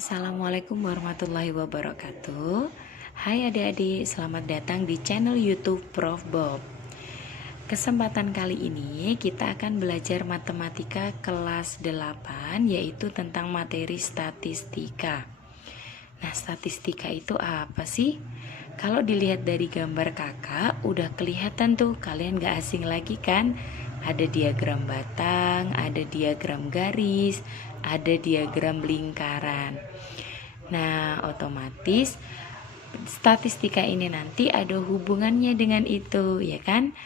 Assalamualaikum warahmatullahi wabarakatuh. Hai adik-adik, selamat datang di channel YouTube Prof Bob. Kesempatan kali ini kita akan belajar matematika kelas 8, yaitu tentang materi statistika. Nah, statistika itu apa sih? Kalau dilihat dari gambar kakak, udah kelihatan tuh, kalian gak asing lagi kan? Ada diagram batang, ada diagram garis, ada diagram lingkaran. Nah, otomatis statistika ini nanti ada hubungannya dengan itu, ya kan?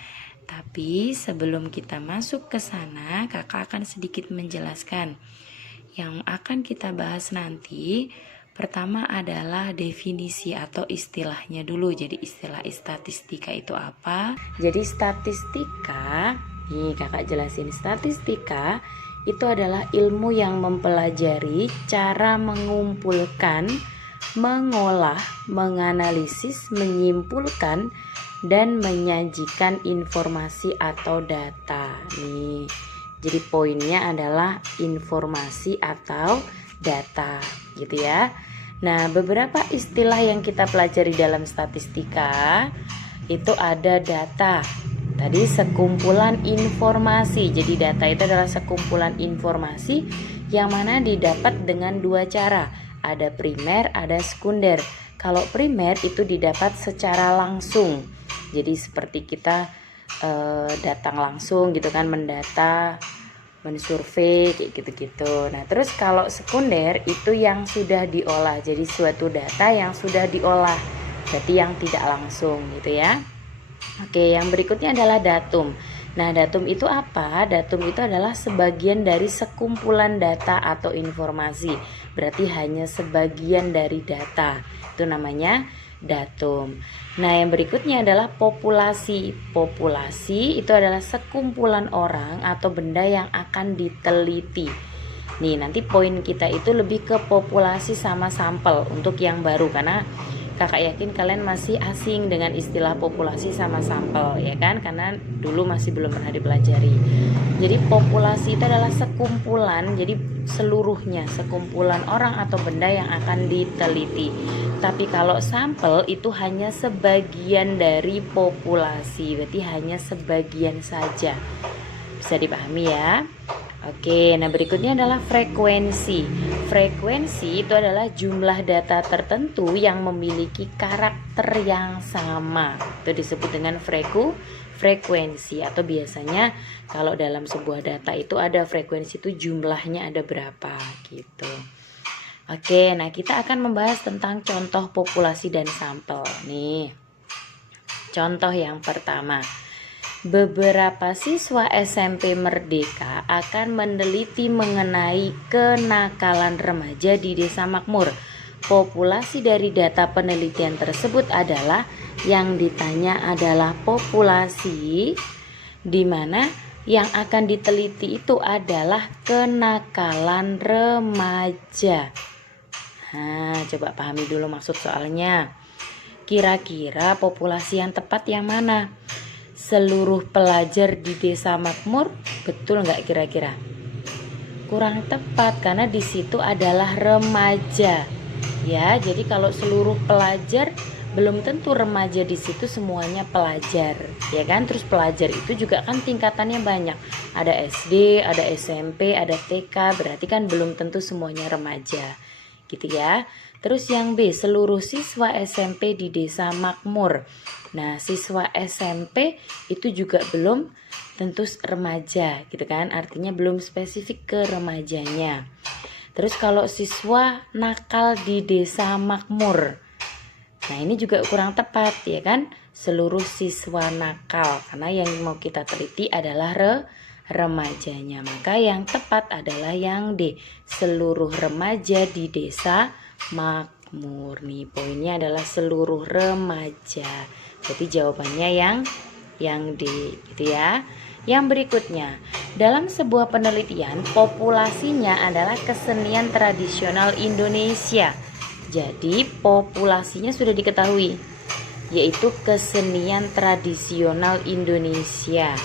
Tapi sebelum kita masuk ke sana, kakak akan sedikit menjelaskan. Yang akan kita bahas nanti, pertama adalah definisi atau istilahnya dulu. Jadi istilah statistika itu apa? Jadi statistika, nih kakak jelasin, statistika itu adalah ilmu yang mempelajari cara mengumpulkan, mengolah, menganalisis, menyimpulkan, dan menyajikan informasi atau data. Nih, jadi poinnya adalah informasi atau data, gitu ya. Nah, beberapa istilah yang kita pelajari dalam statistika itu ada data. Tadi sekumpulan informasi. Jadi data itu adalah sekumpulan informasi yang mana didapat dengan dua cara. Ada primer, ada sekunder. Kalau primer itu didapat secara langsung. Jadi seperti kita datang langsung gitu kan, mendata, mensurvei kayak gitu-gitu. Nah, terus kalau sekunder itu yang sudah diolah. Jadi suatu data yang sudah diolah. Berarti yang tidak langsung gitu ya. Oke, yang berikutnya adalah datum. Nah, datum itu apa? Datum itu adalah sebagian dari sekumpulan data atau informasi. Berarti hanya sebagian dari data. Itu namanya datum. Nah, yang berikutnya adalah populasi. Populasi itu adalah sekumpulan orang atau benda yang akan diteliti. Nih, nanti poin kita itu lebih ke populasi sama sampel untuk yang baru, karena kakak yakin kalian masih asing dengan istilah populasi sama sampel, ya kan? Karena dulu masih belum pernah dipelajari. Jadi populasi itu adalah sekumpulan, jadi seluruhnya, sekumpulan orang atau benda yang akan diteliti. Tapi kalau sampel itu hanya sebagian dari populasi, berarti hanya sebagian saja. Bisa dipahami ya? Oke, nah berikutnya adalah frekuensi. Frekuensi itu adalah jumlah data tertentu yang memiliki karakter yang sama. Itu disebut dengan frekuensi, atau biasanya kalau dalam sebuah data itu ada frekuensi, itu jumlahnya ada berapa gitu. Oke, nah kita akan membahas tentang contoh populasi dan sampel. Nih, contoh yang pertama. Beberapa siswa SMP Merdeka akan meneliti mengenai kenakalan remaja di Desa Makmur. Populasi dari data penelitian tersebut adalah, yang ditanya adalah populasi di mana yang akan diteliti itu adalah kenakalan remaja. Nah, coba pahami dulu maksud soalnya. Kira-kira populasi yang tepat yang mana? Seluruh pelajar di Desa Makmur, betul nggak kira-kira? Kurang tepat, karena di situ adalah remaja. Ya, jadi kalau seluruh pelajar, belum tentu remaja di situ semuanya pelajar, ya kan? Terus pelajar itu juga kan tingkatannya banyak. Ada SD, ada SMP, ada TK, berarti kan belum tentu semuanya remaja, gitu ya. Terus yang B, seluruh siswa SMP di Desa Makmur. Nah, siswa SMP itu juga belum tentu remaja, gitu kan? Artinya belum spesifik ke remajanya. Terus kalau siswa nakal di Desa Makmur, nah ini juga kurang tepat, ya kan? Seluruh siswa nakal, karena yang mau kita teliti adalah remajanya. Maka yang tepat adalah yang D, seluruh remaja di Desa Makmur. Nih, poinnya adalah seluruh remaja. Jadi jawabannya yang D, gitu ya. Yang berikutnya, dalam sebuah penelitian, populasinya adalah kesenian tradisional Indonesia. Jadi populasinya sudah diketahui, yaitu kesenian tradisional Indonesia.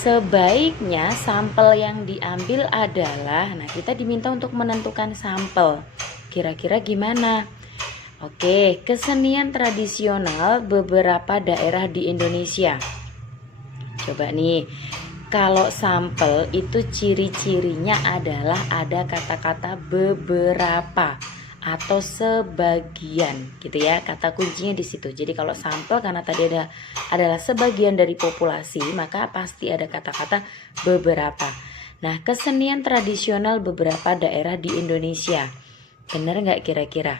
Sebaiknya sampel yang diambil adalah, nah kita diminta untuk menentukan sampel. Kira-kira gimana? Oke, kesenian tradisional beberapa daerah di Indonesia. Coba nih, kalau sampel itu ciri-cirinya adalah ada kata-kata beberapa atau sebagian gitu ya. Kata kuncinya di situ. Jadi kalau sampel karena tadi adalah sebagian dari populasi, maka pasti ada kata-kata beberapa. Nah, kesenian tradisional beberapa daerah di Indonesia. Benar nggak kira-kira?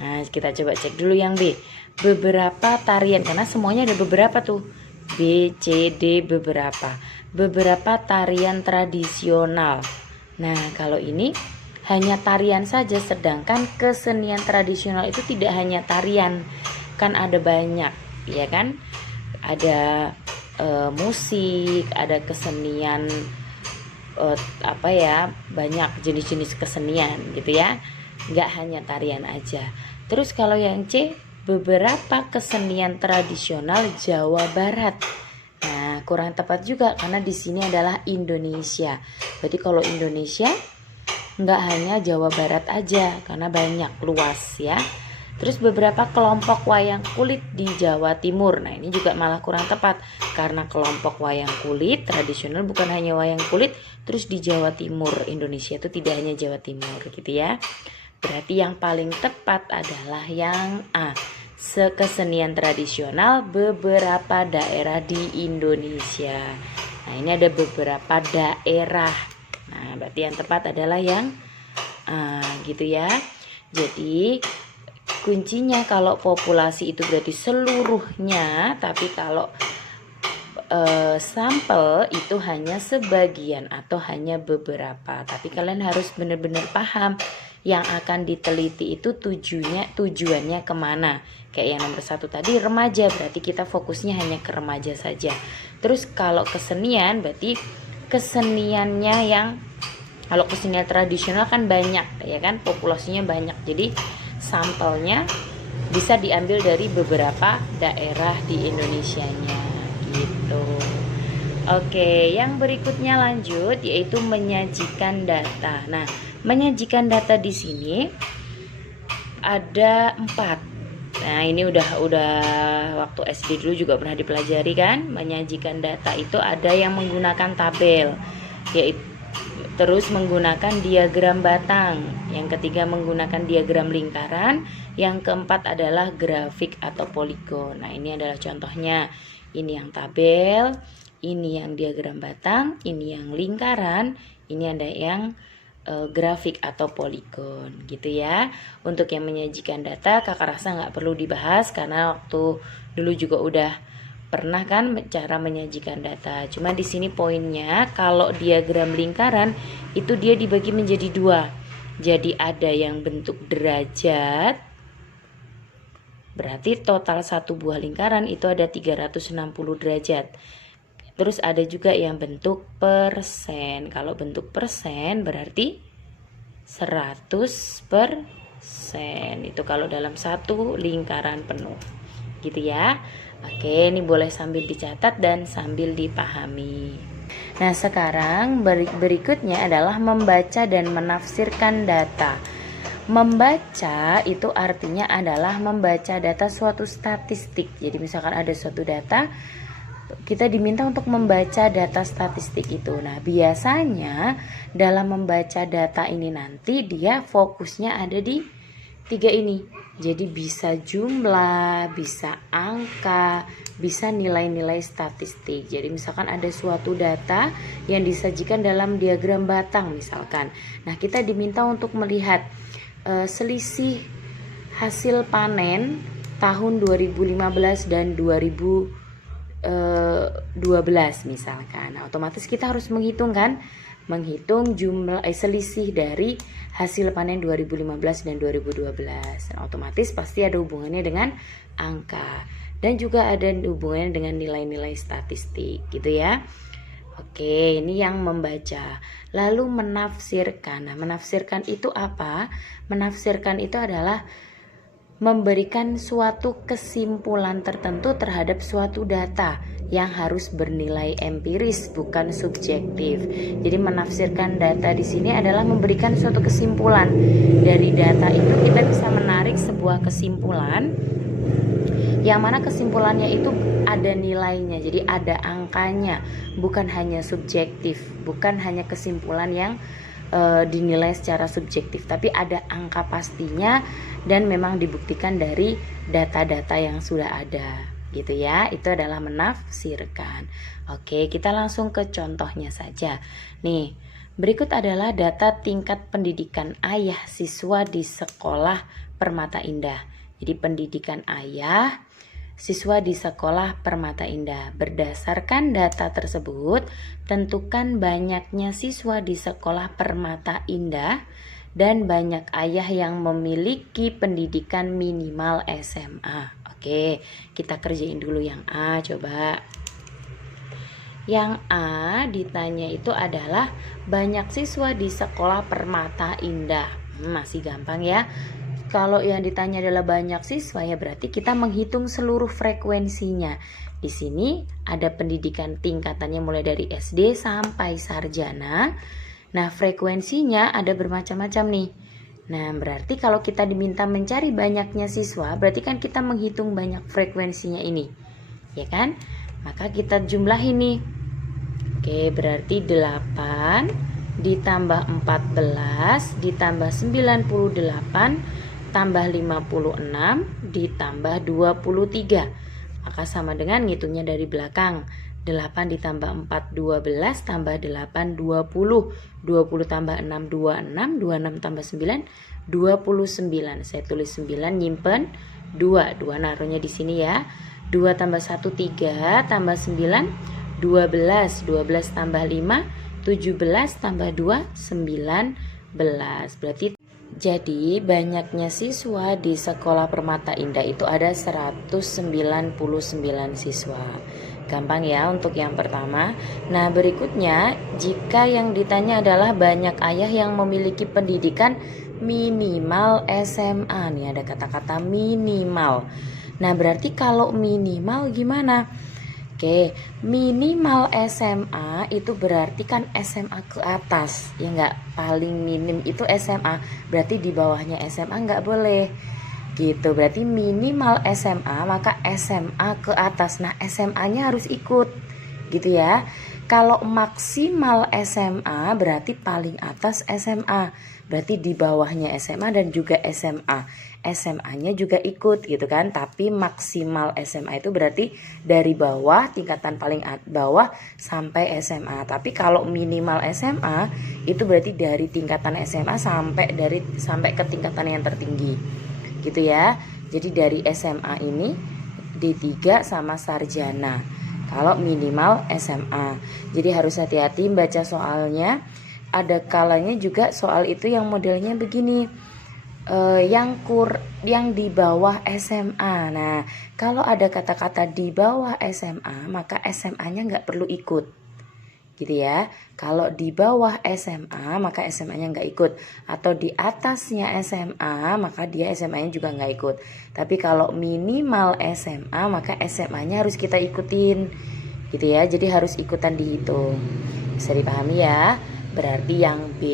Nah, kita coba cek dulu yang B. Beberapa tarian, karena semuanya ada beberapa tuh. B, C, D, beberapa. Beberapa tarian tradisional. Nah, kalau ini hanya tarian saja, sedangkan kesenian tradisional itu tidak hanya tarian. Kan ada banyak, ya kan? Ada musik, ada kesenian banyak jenis-jenis kesenian gitu ya. Nggak hanya tarian aja. Terus kalau yang C, beberapa kesenian tradisional Jawa Barat. Nah, kurang tepat juga karena di sini adalah Indonesia. Berarti kalau Indonesia nggak hanya Jawa Barat aja karena banyak, luas ya. Terus beberapa kelompok wayang kulit di Jawa Timur. Nah, ini juga malah kurang tepat karena kelompok wayang kulit tradisional bukan hanya wayang kulit, terus di Jawa Timur. Indonesia itu tidak hanya Jawa Timur gitu ya. Berarti yang paling tepat adalah yang A. Kesenian tradisional beberapa daerah di Indonesia. Nah, ini ada beberapa daerah. Nah, berarti yang tepat adalah yang A gitu ya. Jadi kuncinya kalau populasi itu berarti seluruhnya, tapi kalau sampel itu hanya sebagian atau hanya beberapa. Tapi kalian harus benar-benar paham yang akan diteliti itu tujuannya kemana. Kayak yang nomor 1 tadi remaja, berarti kita fokusnya hanya ke remaja saja. Terus kalau kesenian berarti keseniannya yang, kalau kesenian tradisional kan banyak ya kan, populasinya banyak. Jadi sampelnya bisa diambil dari beberapa daerah di Indonesianya gitu. Oke, yang berikutnya lanjut yaitu menyajikan data. Nah, menyajikan data di sini ada 4. Nah, ini udah waktu SD dulu juga pernah dipelajari kan. Menyajikan data itu ada yang menggunakan tabel, yaitu terus menggunakan diagram batang, yang ketiga menggunakan diagram lingkaran, yang keempat adalah grafik atau poligon. Nah, ini adalah contohnya. Ini yang tabel, ini yang diagram batang, ini yang lingkaran, ini ada yang grafik atau poligon gitu ya. Untuk yang menyajikan data kakak rasa nggak perlu dibahas karena waktu dulu juga udah pernah kan cara menyajikan data. Cuma di sini poinnya kalau diagram lingkaran itu dia dibagi menjadi 2. Jadi ada yang bentuk derajat, berarti total satu buah lingkaran itu ada 360 derajat. Terus ada juga yang bentuk persen. Kalau bentuk persen berarti 100%. Itu kalau dalam satu lingkaran penuh. Gitu ya. Oke, ini boleh sambil dicatat dan sambil dipahami. Nah, sekarang berikutnya adalah membaca dan menafsirkan data. Membaca itu artinya adalah membaca data suatu statistik. Jadi misalkan ada suatu data, kita diminta untuk membaca data statistik itu. Nah, biasanya dalam membaca data ini nanti dia fokusnya ada di 3 ini. Jadi bisa jumlah, bisa angka, bisa nilai-nilai statistik. Jadi misalkan ada suatu data yang disajikan dalam diagram batang misalkan. Nah, kita diminta untuk melihat selisih hasil panen tahun 2015 dan 2012 misalkan. Nah, otomatis kita harus menghitung jumlah selisih dari hasil panen 2015 dan 2012. Nah, otomatis pasti ada hubungannya dengan angka dan juga ada hubungannya dengan nilai-nilai statistik gitu ya. Oke, ini yang membaca. Lalu menafsirkan. Nah, menafsirkan itu apa? Menafsirkan itu adalah memberikan suatu kesimpulan tertentu terhadap suatu data yang harus bernilai empiris, bukan subjektif. Jadi menafsirkan data di sini adalah memberikan suatu kesimpulan. Dari data itu kita bisa menarik sebuah kesimpulan, yang mana kesimpulannya itu ada nilainya, jadi ada angkanya, bukan hanya subjektif, bukan hanya kesimpulan yang dinilai secara subjektif, tapi ada angka pastinya dan memang dibuktikan dari data-data yang sudah ada, gitu ya. Itu adalah menafsirkan. Oke, kita langsung ke contohnya saja. Nih, berikut adalah data tingkat pendidikan ayah siswa di sekolah Permata Indah. Jadi pendidikan ayah siswa di sekolah Permata Indah. Berdasarkan data tersebut, tentukan banyaknya siswa di sekolah Permata Indah dan banyak ayah yang memiliki pendidikan minimal SMA. Oke, kita kerjain dulu yang A, coba. Yang A ditanya itu adalah banyak siswa di sekolah Permata Indah. Masih gampang ya. Kalau yang ditanya adalah banyak siswa, ya berarti kita menghitung seluruh frekuensinya. Di sini ada pendidikan tingkatannya mulai dari SD sampai sarjana. Nah, frekuensinya ada bermacam-macam nih. Nah, berarti kalau kita diminta mencari banyaknya siswa, berarti kan kita menghitung banyak frekuensinya ini. Ya kan? Maka kita jumlahin nih. Oke, berarti 8 ditambah 14 ditambah 98 tambah 56 ditambah 23. Maka sama dengan ngitungnya dari belakang. 8 ditambah 4 12 tambah 8 20. 20 tambah 6 26, 26 tambah 9 29. Saya tulis 9, nyimpen 2. 2 naruhnya di sini ya. 2 tambah 1 3 tambah 9 12. 12 tambah 5 17 tambah 2 19. Berarti jadi banyaknya siswa di sekolah Permata Indah itu ada 199 siswa. Gampang ya untuk yang pertama. Nah, berikutnya jika yang ditanya adalah banyak ayah yang memiliki pendidikan minimal SMA. Nih ada kata-kata minimal. Nah, berarti kalau minimal gimana? Oke, minimal SMA itu berarti kan SMA ke atas, ya nggak? Paling minim itu SMA, berarti di bawahnya SMA nggak boleh. Gitu, berarti minimal SMA, maka SMA ke atas. Nah, SMA-nya harus ikut, gitu ya. Kalau maksimal SMA berarti paling atas SMA, berarti di bawahnya SMA dan juga SMA. SMA-nya juga ikut gitu kan, tapi maksimal SMA itu berarti dari bawah, tingkatan paling bawah sampai SMA. Tapi kalau minimal SMA itu berarti dari tingkatan SMA sampai ke tingkatan yang tertinggi. Gitu ya. Jadi dari SMA ini D3 sama sarjana. Kalau minimal SMA. Jadi harus hati-hati baca soalnya. Ada kalanya juga soal itu yang modelnya begini. Yang di bawah SMA. Nah, kalau ada kata-kata di bawah SMA, maka SMA-nya nggak perlu ikut, gitu ya. Kalau di bawah SMA, maka SMA-nya nggak ikut. Atau di atasnya SMA, maka dia SMA-nya juga nggak ikut. Tapi kalau minimal SMA, maka SMA-nya harus kita ikutin, gitu ya. Jadi harus ikutan dihitung. Bisa dipahami ya. Berarti yang B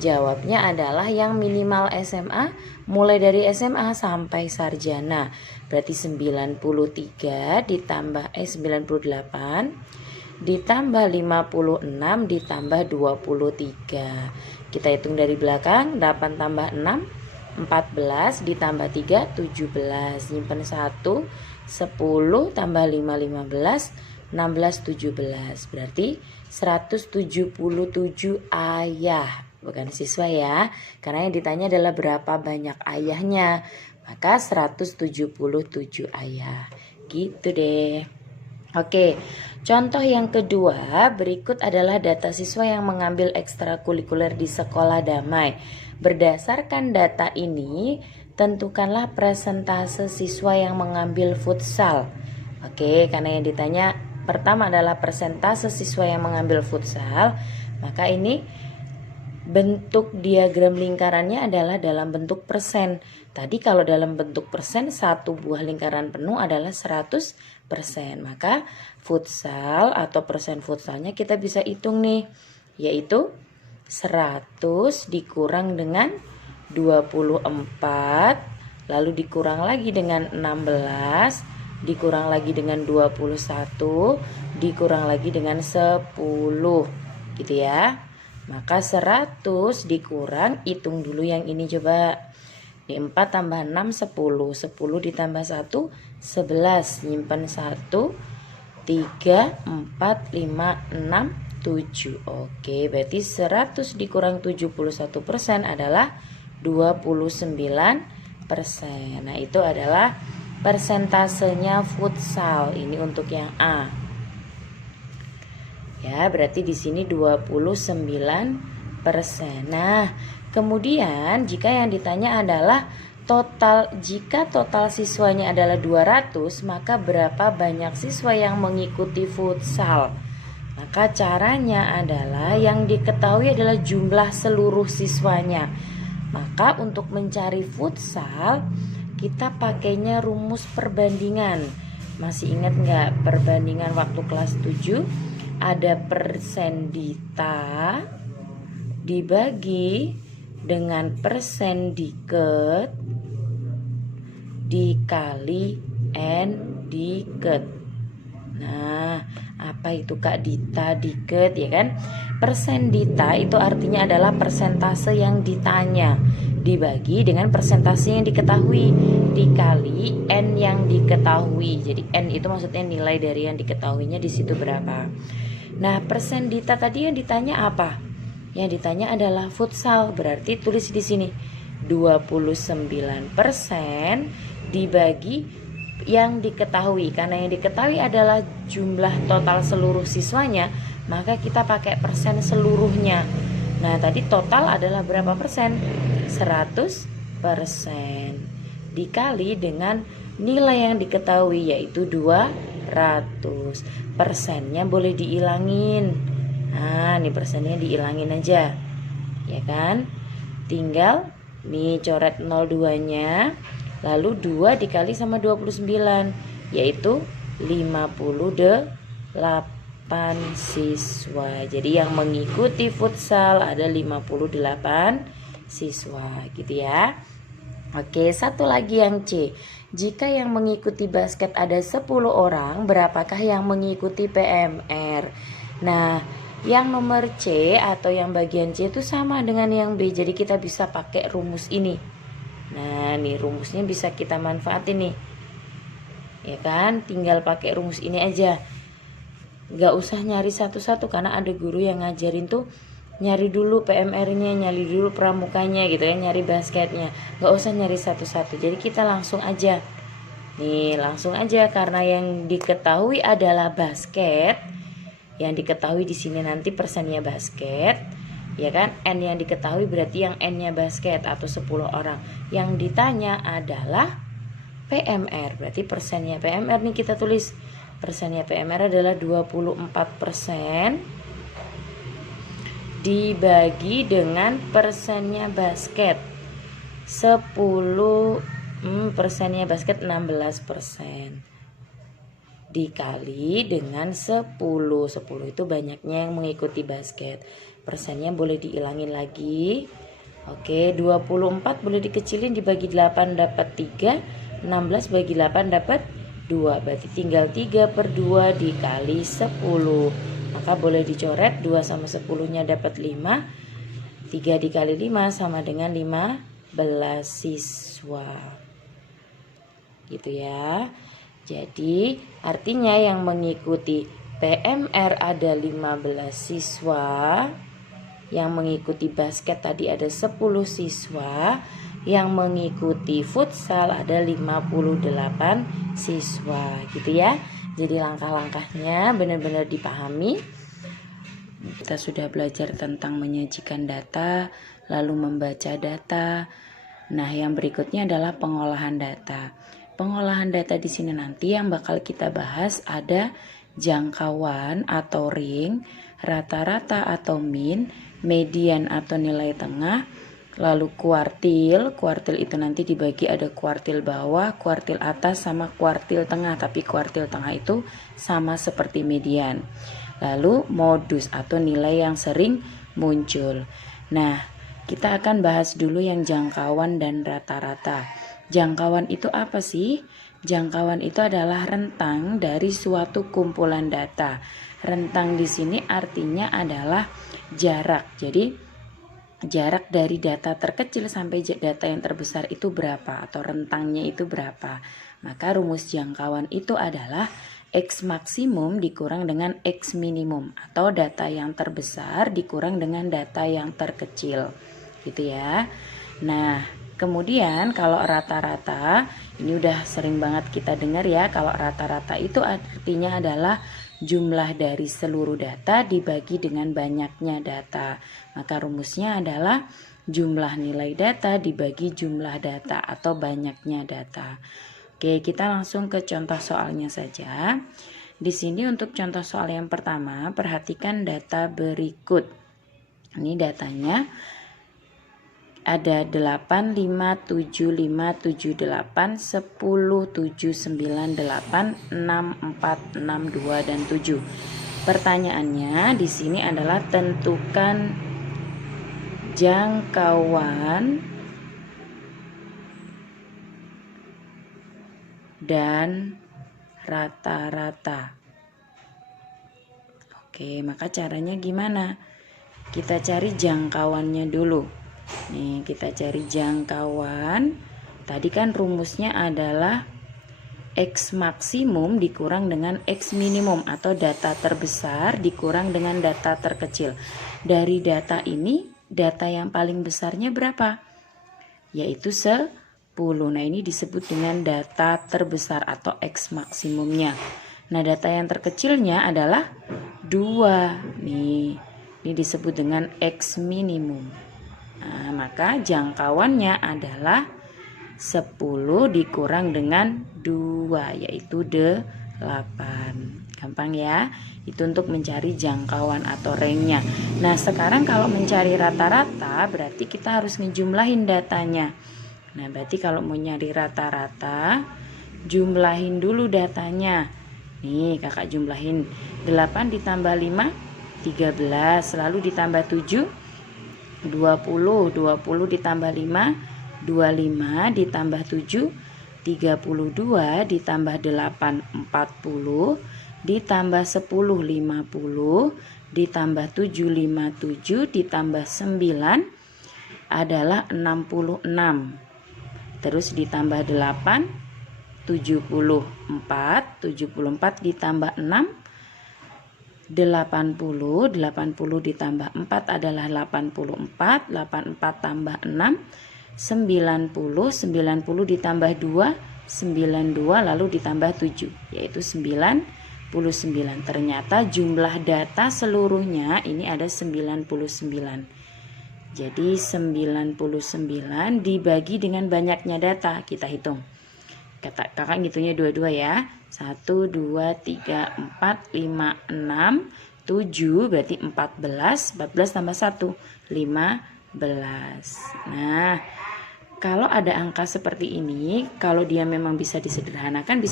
jawabnya adalah yang minimal SMA mulai dari SMA sampai sarjana. Berarti 93 ditambah 98 ditambah 56 ditambah 23. Kita hitung dari belakang. 8 tambah 6 14 ditambah 3 17. Simpen 1 10 tambah 5 15 16 17. Berarti 177 ayah, bukan siswa ya, karena yang ditanya adalah berapa banyak ayahnya, maka 177 ayah, gitu deh. Oke, contoh yang kedua, berikut adalah data siswa yang mengambil ekstrakurikuler di sekolah damai. Berdasarkan data ini, tentukanlah persentase siswa yang mengambil futsal. Oke, karena yang ditanya pertama adalah persentase siswa yang mengambil futsal, maka ini bentuk diagram lingkarannya adalah dalam bentuk persen. Tadi kalau dalam bentuk persen, satu buah lingkaran penuh adalah 100%. Maka futsal atau persen futsalnya kita bisa hitung nih, yaitu 100 dikurang dengan 24, lalu dikurang lagi dengan 16, dikurang lagi dengan 21, dikurang lagi dengan 10, gitu ya. Maka 100 dikurang, hitung dulu yang ini coba. 4 tambah 6 10, 10 ditambah 1 11, nyimpen 1 3 4 5 6 7. Oke, berarti 100 dikurang 71% adalah 29%. Nah, itu adalah persentasenya futsal. Ini untuk yang A. Ya, berarti di sini 29%. Nah, kemudian jika yang ditanya adalah jika total siswanya adalah 200, maka berapa banyak siswa yang mengikuti futsal? Maka caranya adalah yang diketahui adalah jumlah seluruh siswanya. Maka untuk mencari futsal, kita pakainya rumus perbandingan. Masih ingat nggak perbandingan waktu kelas 7? Ada persen dita dibagi dengan persen diket dikali n diket. Nah, apa itu Kak dita diket ya kan? Persen dita itu artinya adalah persentase yang ditanya dibagi dengan persentase yang diketahui dikali n yang diketahui. Jadi n itu maksudnya nilai dari yang diketahuinya di situ berapa. Nah, persen dita tadi yang ditanya apa? Yang ditanya adalah futsal. Berarti tulis di sini 29% dibagi yang diketahui. Karena yang diketahui adalah jumlah total seluruh siswanya, maka kita pakai persen seluruhnya. Nah, tadi total adalah berapa persen? 100% dikali dengan nilai yang diketahui, yaitu 200. Persennya boleh diilangin. Nah, ini persennya diilangin aja, ya kan? Tinggal nih coret 02-nya, lalu 2 dikali sama 29, yaitu 58 siswa. Jadi yang mengikuti futsal ada 58 siswa, gitu ya. Oke, satu lagi yang C. Jika yang mengikuti basket ada 10 orang, berapakah yang mengikuti PMR? Nah, yang nomor C atau yang bagian C itu sama dengan yang B. Jadi kita bisa pakai rumus ini. Nah, nih rumusnya bisa kita manfaatin nih. Ya kan? Tinggal pakai rumus ini aja. Gak usah nyari satu-satu, karena ada guru yang ngajarin tuh nyari dulu PMR-nya, nyari dulu pramukanya gitu ya, nyari basketnya. Gak usah nyari satu-satu. Jadi kita langsung aja. Nih, langsung aja karena yang diketahui adalah basket. Yang diketahui di sini nanti persennya basket. Ya kan? N yang diketahui berarti yang N-nya basket atau 10 orang. Yang ditanya adalah PMR. Berarti persennya PMR nih kita tulis. Persennya PMR adalah 24% dibagi dengan persennya basket 10, persennya basket 16% dikali dengan 10 itu banyaknya yang mengikuti basket. Persennya boleh diilangin lagi. Oke, 24 boleh dikecilin, dibagi 8 dapat 3, 16 bagi 8 dapat 2, berarti tinggal 3/2 dikali 10. Maka boleh dicoret, 2 sama 10-nya dapat 5, 3 dikali 5 sama dengan 15 siswa. Gitu ya. Jadi artinya yang mengikuti PMR ada 15 siswa, yang mengikuti basket tadi ada 10 siswa, yang mengikuti futsal ada 58 siswa, gitu ya. Jadi langkah-langkahnya benar-benar dipahami. Kita sudah belajar tentang menyajikan data, lalu membaca data. Nah, yang berikutnya adalah pengolahan data. Pengolahan data di sini nanti yang bakal kita bahas ada jangkauan atau ring, rata-rata atau min, median atau nilai tengah, lalu kuartil. Kuartil itu nanti dibagi ada kuartil bawah, kuartil atas, sama kuartil tengah, tapi kuartil tengah itu sama seperti median. Lalu modus atau nilai yang sering muncul. Nah, kita akan bahas dulu yang jangkauan dan rata-rata. Jangkauan itu apa sih? Jangkauan itu adalah rentang dari suatu kumpulan data. Rentang di sini artinya adalah jarak. Jadi jarak dari data terkecil sampai data yang terbesar itu berapa, atau rentangnya itu berapa. Maka rumus jangkauan itu adalah X maksimum dikurang dengan X minimum, atau data yang terbesar dikurang dengan data yang terkecil, gitu ya. Nah, kemudian kalau rata-rata, ini udah sering banget kita dengar ya, kalau rata-rata itu artinya adalah jumlah dari seluruh data dibagi dengan banyaknya data. Maka rumusnya adalah jumlah nilai data dibagi jumlah data atau banyaknya data. Oke, kita langsung ke contoh soalnya saja. Di sini untuk contoh soal yang pertama, perhatikan data berikut. Ini datanya ada 8, 5, 7, 5, 7, 8, 10, 7, 9, 8, 6, 4, 6, 2, dan 7. Pertanyaannya di sini adalah tentukan jangkauan dan rata-rata. Oke, maka caranya gimana? Kita cari jangkauannya dulu. Nih, kita cari jangkauan. Tadi kan rumusnya adalah X maksimum dikurang dengan X minimum, atau data terbesar dikurang dengan data terkecil. Dari data ini, data yang paling besarnya berapa? Yaitu 10. Nah, ini disebut dengan data terbesar atau X maksimumnya. Nah, data yang terkecilnya adalah 2. Nih, ini disebut dengan X minimum. Nah, maka jangkauannya adalah 10 dikurang dengan 2, yaitu 8. Gampang ya? Itu untuk mencari jangkauan atau range-nya. Nah, sekarang kalau mencari rata-rata berarti kita harus ngejumlahin datanya. Nah, berarti kalau mau nyari rata-rata, jumlahin dulu datanya. Nih, kakak jumlahin. 8 ditambah 5, 13. Lalu ditambah 7, 20. 20 ditambah 5, 25. Ditambah 7, 32. Ditambah 8, 40. Ditambah 10, 50. Ditambah 7, 57. Ditambah 9 adalah 66. Terus ditambah 8, 74. 74 ditambah 6, 80. 80 ditambah 4 adalah 84. 84 tambah 6, 90. 90 ditambah 2, 92. Lalu ditambah 7, yaitu 99. Ternyata jumlah data seluruhnya ini ada 99. Jadi 99 dibagi dengan banyaknya data. Kita hitung. Kakak ngitungnya dua-dua ya. 1, 2, 3, 4, 5, 6, 7. Berarti 14. 14 tambah 1, 15. Nah, kalau ada angka seperti ini, kalau dia memang bisa disederhanakan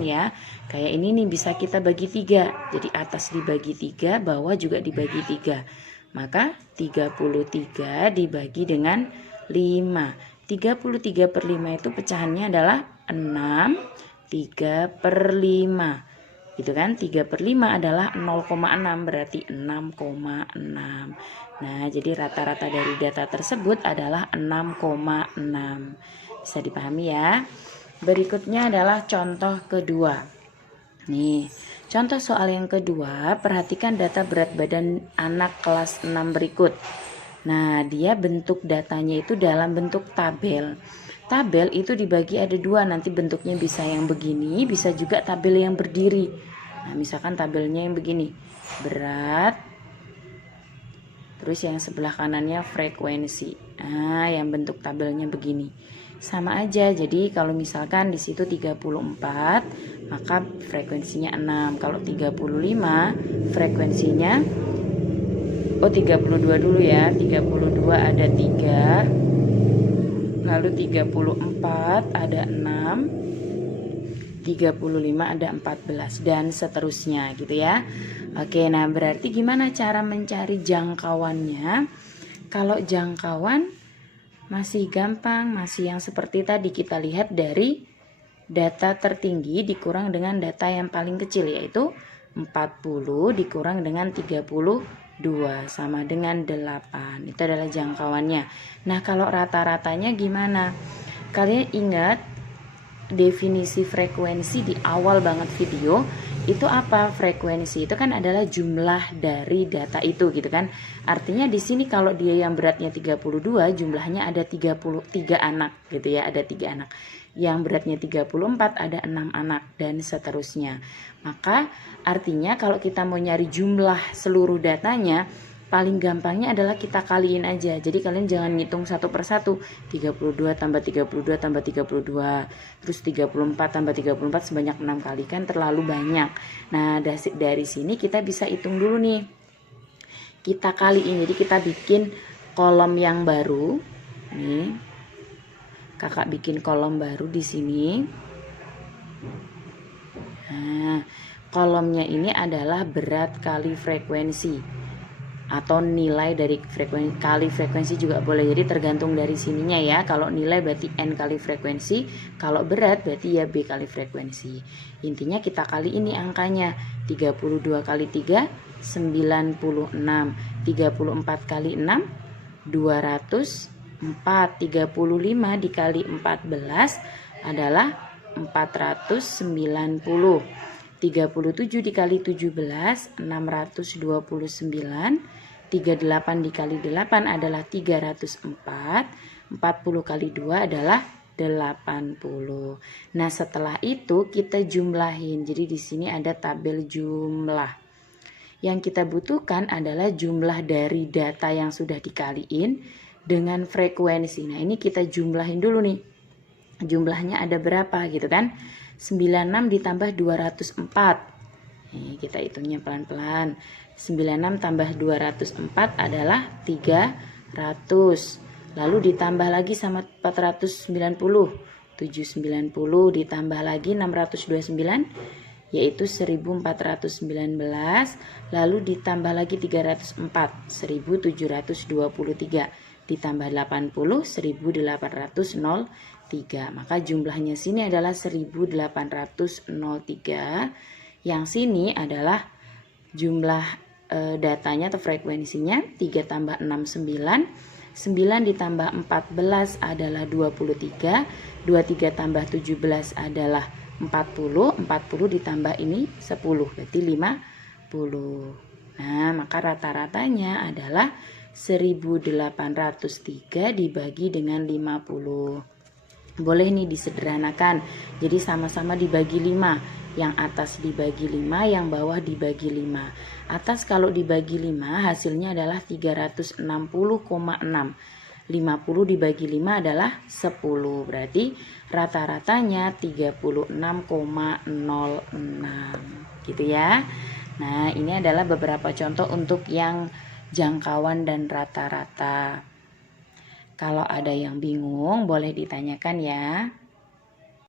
ya. Kayak ini nih bisa kita bagi 3. Jadi atas dibagi 3, bawah juga dibagi 3. Maka 33 dibagi dengan 5. 33 per 5 itu pecahannya adalah 6. 3 per 5. Gitu kan? 3 per 5 adalah 0,6, berarti 6,6. Nah, jadi rata-rata dari data tersebut adalah 6,6. Bisa dipahami ya? Berikutnya adalah contoh kedua. Nih, contoh soal yang kedua, perhatikan data berat badan anak kelas 6 berikut. Nah, dia bentuk datanya itu dalam bentuk tabel. Tabel itu dibagi ada 2, nanti bentuknya bisa yang begini, bisa juga tabel yang berdiri. Nah, misalkan tabelnya yang begini, berat, terus yang sebelah kanannya frekuensi. Nah, yang bentuk tabelnya begini. Sama aja, jadi kalau misalkan di situ 34, maka frekuensinya 6. Kalau 35, frekuensinya Oh 32 dulu ya, 32 ada 3, lalu 34 ada 6, 35 ada 14, dan seterusnya gitu ya. Oke, nah berarti gimana cara mencari jangkauannya? Kalau jangkauan masih gampang, masih yang seperti tadi, kita lihat dari data tertinggi dikurang dengan data yang paling kecil, yaitu 40 dikurang dengan 32 sama dengan 8. Itu adalah jangkauannya. Nah, kalau rata-ratanya gimana? Kalian ingat definisi frekuensi di awal banget video itu apa? Frekuensi itu kan adalah jumlah dari data itu gitu kan. Artinya di sini kalau dia yang beratnya 32, jumlahnya ada 33 anak gitu ya, ada 3 anak. Yang beratnya 34 ada 6 anak, dan seterusnya. Maka artinya kalau kita mau nyari jumlah seluruh datanya, paling gampangnya adalah kita kaliin aja. Jadi kalian jangan ngitung satu persatu. 32 tambah 32 tambah 32. Terus 34 tambah 34 sebanyak 6 kali, kan terlalu banyak. Nah, dari sini kita bisa hitung dulu nih. Kita kaliin. Jadi kita bikin kolom yang baru. Nih. Kakak bikin kolom baru di sini. Nah, kolomnya ini adalah berat kali frekuensi, atau nilai dari frekuensi kali frekuensi juga boleh, jadi tergantung dari sininya ya. Kalau nilai berarti N kali frekuensi, kalau berat berarti ya B kali frekuensi. Intinya kita kali ini angkanya. 32 kali 3 96, 34 kali 6 204, 35 dikali 14 adalah 490, 37 dikali 17 629, 38 dikali 8 adalah 304, 40 kali 2 adalah 80. Nah, setelah itu kita jumlahin. Jadi di sini ada tabel jumlah. Yang kita butuhkan adalah jumlah dari data yang sudah dikaliin dengan frekuensi. Nah, ini kita jumlahin dulu nih. Jumlahnya ada berapa gitu kan? 96 ditambah 204. Nih, kita hitungnya pelan-pelan. 96 tambah 204 adalah 300. Lalu ditambah lagi sama 490. 790 ditambah lagi 629 yaitu 1419. Lalu ditambah lagi 304, 1723. Ditambah 80, 1803. Maka jumlahnya sini adalah 1803. Yang sini adalah jumlah datanya atau frekuensinya. 3 tambah 6 9, 9 ditambah 14 adalah 23, 23 tambah 17 adalah 40, 40 ditambah ini 10 berarti 50. Nah, maka rata-ratanya adalah 1803 dibagi dengan 50. Boleh nih disederhanakan. Jadi sama-sama dibagi 5. Yang atas dibagi 5, yang bawah dibagi 5. Atas kalau dibagi 5 hasilnya adalah 360,6. 50 dibagi 5 adalah 10. Berarti rata-ratanya 36,06. Gitu ya. Nah, ini adalah beberapa contoh untuk yang jangkauan dan rata-rata. Kalau ada yang bingung boleh ditanyakan ya.